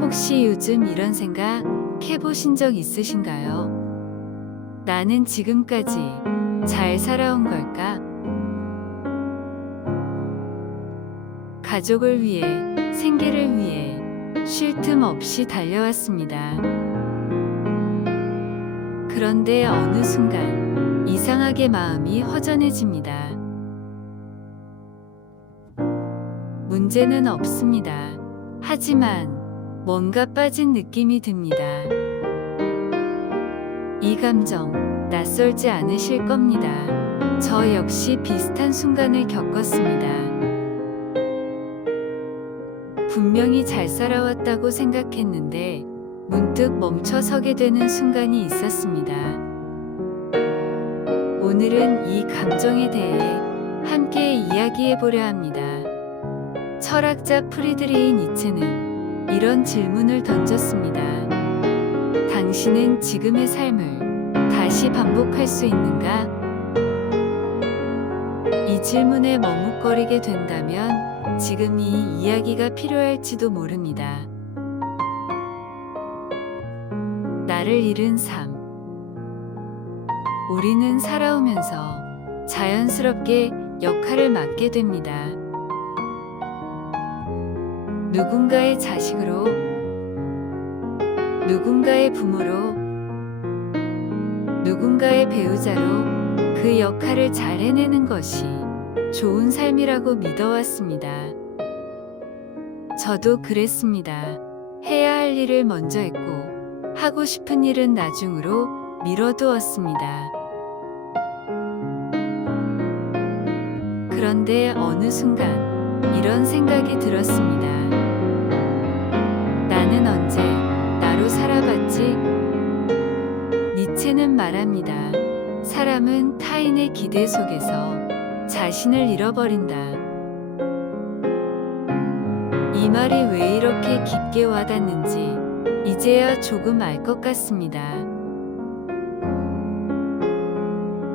혹시 요즘 이런 생각 해보신 적 있으신가요? 나는 지금까지 잘 살아온 걸까? 가족을 위해, 생계를 위해 쉴 틈 없이 달려왔습니다. 그런데 어느 순간 이상하게 마음이 허전해집니다. 문제는 없습니다. 하지만 뭔가 빠진 느낌이 듭니다. 이 감정 낯설지 않으실 겁니다. 저 역시 비슷한 순간을 겪었습니다. 분명히 잘 살아왔다고 생각했는데 문득 멈춰 서게 되는 순간이 있었습니다. 오늘은 이 감정에 대해 함께 이야기해 보려 합니다. 철학자 프리드리히 니체는 이런 질문을 던졌습니다. 당신은 지금의 삶을 다시 반복할 수 있는가? 이 질문에 머뭇거리게 된다면 지금 이 이야기가 필요할지도 모릅니다. 나를 잃은 삶. 우리는 살아오면서 자연스럽게 역할을 맡게 됩니다. 누군가의 자식으로, 누군가의 부모로, 누군가의 배우자로 그 역할을 잘 해내는 것이 좋은 삶이라고 믿어왔습니다. 저도 그랬습니다. 해야 할 일을 먼저 했고, 하고 싶은 일은 나중으로 미뤄두었습니다. 그런데 어느 순간 이런 생각이 들었습니다. 나는 언제 나로 살아봤지? 니체는 말합니다. 사람은 타인의 기대 속에서 자신을 잃어버린다. 이 말이 왜 이렇게 깊게 와닿는지 이제야 조금 알 것 같습니다.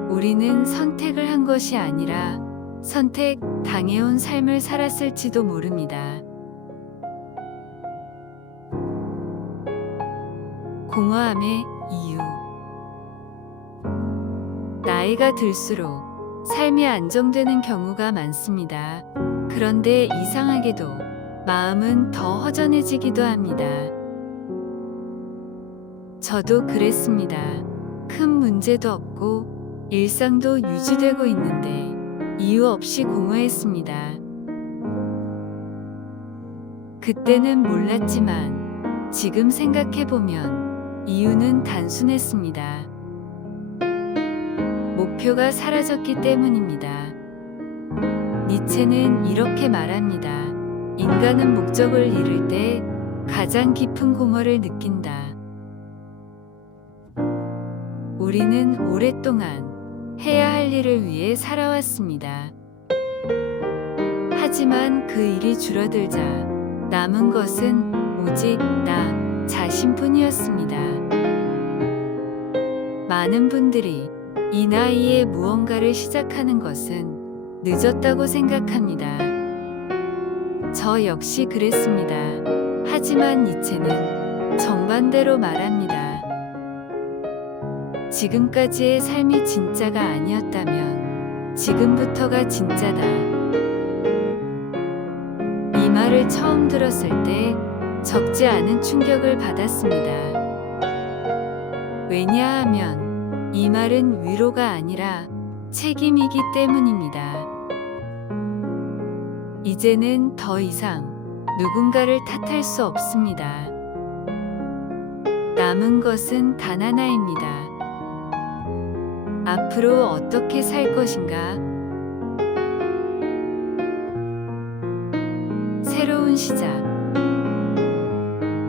우리는 선택을 한 것이 아니라 선택당해온 삶을 살았을지도 모릅니다. 공허함의 이유. 나이가 들수록 삶이 안정되는 경우가 많습니다. 그런데 이상하게도 마음은 더 허전해지기도 합니다. 저도 그랬습니다. 큰 문제도 없고 일상도 유지되고 있는데 이유 없이 공허했습니다. 그때는 몰랐지만 지금 생각해보면 이유는 단순했습니다. 목표가 사라졌기 때문입니다. 니체는 이렇게 말합니다. 인간은 목적을 잃을 때 가장 깊은 공허를 느낀다. 우리는 오랫동안 해야 할 일을 위해 살아왔습니다. 하지만 그 일이 줄어들자 남은 것은 오직 나 자신뿐이었습니다. 많은 분들이 이 나이에 무언가를 시작하는 것은 늦었다고 생각합니다. 저 역시 그랬습니다. 하지만 니체는 정반대로 말합니다. 지금까지의 삶이 진짜가 아니었다면 지금부터가 진짜다. 이 말을 처음 들었을 때 적지 않은 충격을 받았습니다. 왜냐하면 이 말은 위로가 아니라 책임이기 때문입니다. 이제는 더 이상 누군가를 탓할 수 없습니다. 남은 것은 단 하나입니다. 앞으로 어떻게 살 것인가? 새로운 시작.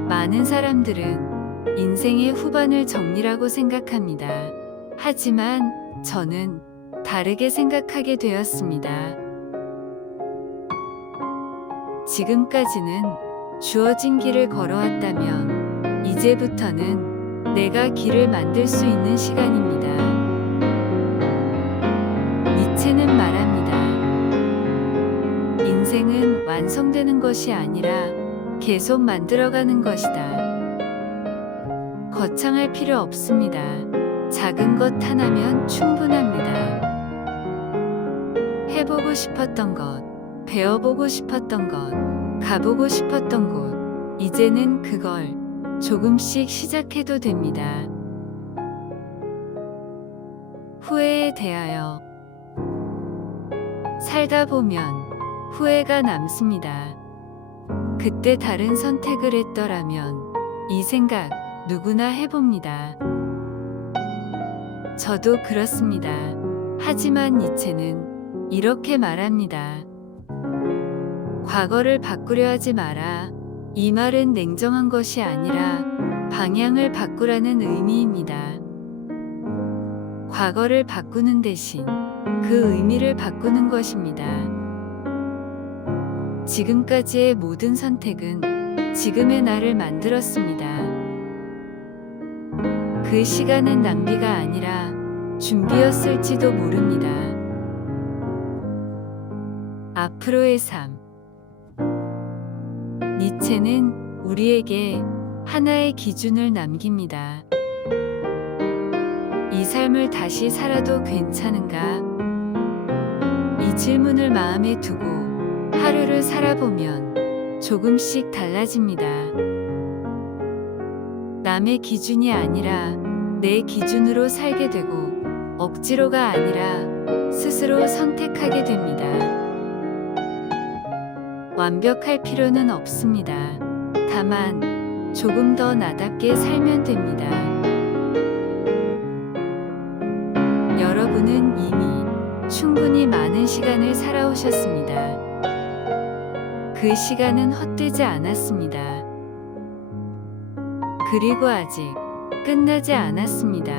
많은 사람들은 인생의 후반을 정리라고 생각합니다. 하지만 저는 다르게 생각하게 되었습니다. 지금까지는 주어진 길을 걸어왔다면 이제부터는 내가 길을 만들 수 있는 시간입니다. 니체는 말합니다. 인생은 완성되는 것이 아니라 계속 만들어가는 것이다. 거창할 필요 없습니다. 작은 것 하나면 충분합니다. 해보고 싶었던 것, 배워보고 싶었던 것, 가보고 싶었던 곳, 이제는 그걸 조금씩 시작해도 됩니다. 후회에 대하여 살다 보면 후회가 남습니다. 그때 다른 선택을 했더라면 이 생각 누구나 해봅니다. 저도 그렇습니다. 하지만 니체는 이렇게 말합니다. 과거를 바꾸려 하지 마라. 이 말은 냉정한 것이 아니라 방향을 바꾸라는 의미입니다. 과거를 바꾸는 대신 그 의미를 바꾸는 것입니다. 지금까지의 모든 선택은 지금의 나를 만들었습니다. 그 시간은 낭비가 아니라 준비였을지도 모릅니다. 앞으로의 삶. 니체는 우리에게 하나의 기준을 남깁니다. 이 삶을 다시 살아도 괜찮은가? 이 질문을 마음에 두고 하루를 살아보면 조금씩 달라집니다. 남의 기준이 아니라 내 기준으로 살게 되고 억지로가 아니라 스스로 선택하게 됩니다. 완벽할 필요는 없습니다. 다만 조금 더 나답게 살면 됩니다. 여러분은 이미 충분히 많은 시간을 살아오셨습니다. 그 시간은 헛되지 않았습니다. 그리고 아직 끝나지 않았습니다.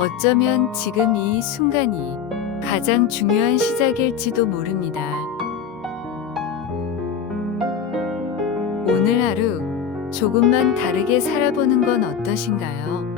어쩌면 지금 이 순간이 가장 중요한 시작일지도 모릅니다. 오늘 하루 조금만 다르게 살아보는 건 어떠신가요?